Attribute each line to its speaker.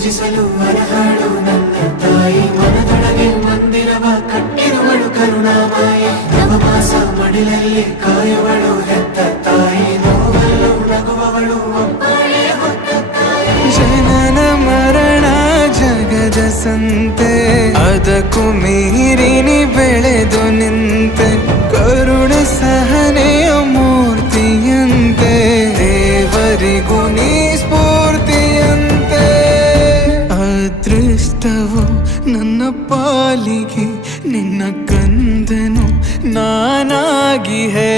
Speaker 1: ಪೂಜಿಸಲು ಮರಹಾಡು ನನ್ನ ತಾಯಿ. ಮನದೊಳಗೆ ಮಂದಿರವ ಕಟ್ಟಿರುವಳು ಕರುಣಾಮಾಯಿ. ನವಮಾಸ ಮಡಿಲಲ್ಲಿ ಕಾಯುವಳು ಹೆತ್ತ ತಾಯಿ. ನೋವಲ್ಲೂ ನಗುವವಳು
Speaker 2: ಜನನ ಮರಣ ಜಗದ ಸಂತೆ. ಅದಕ್ಕೂ ಮೀರಿನಿ ಬೆಳೆದು ನಿಂತೆ. ಕರುಣ ಸಹನೆಯ ಮೂರ್ತಿಯಂತೆ. ದೇವರಿಗೂ ನನ್ನ ಪಾಲಿಗೆ ನಿನ್ನ ಕಂದನು ನಾನಾಗಿ ಹೇ.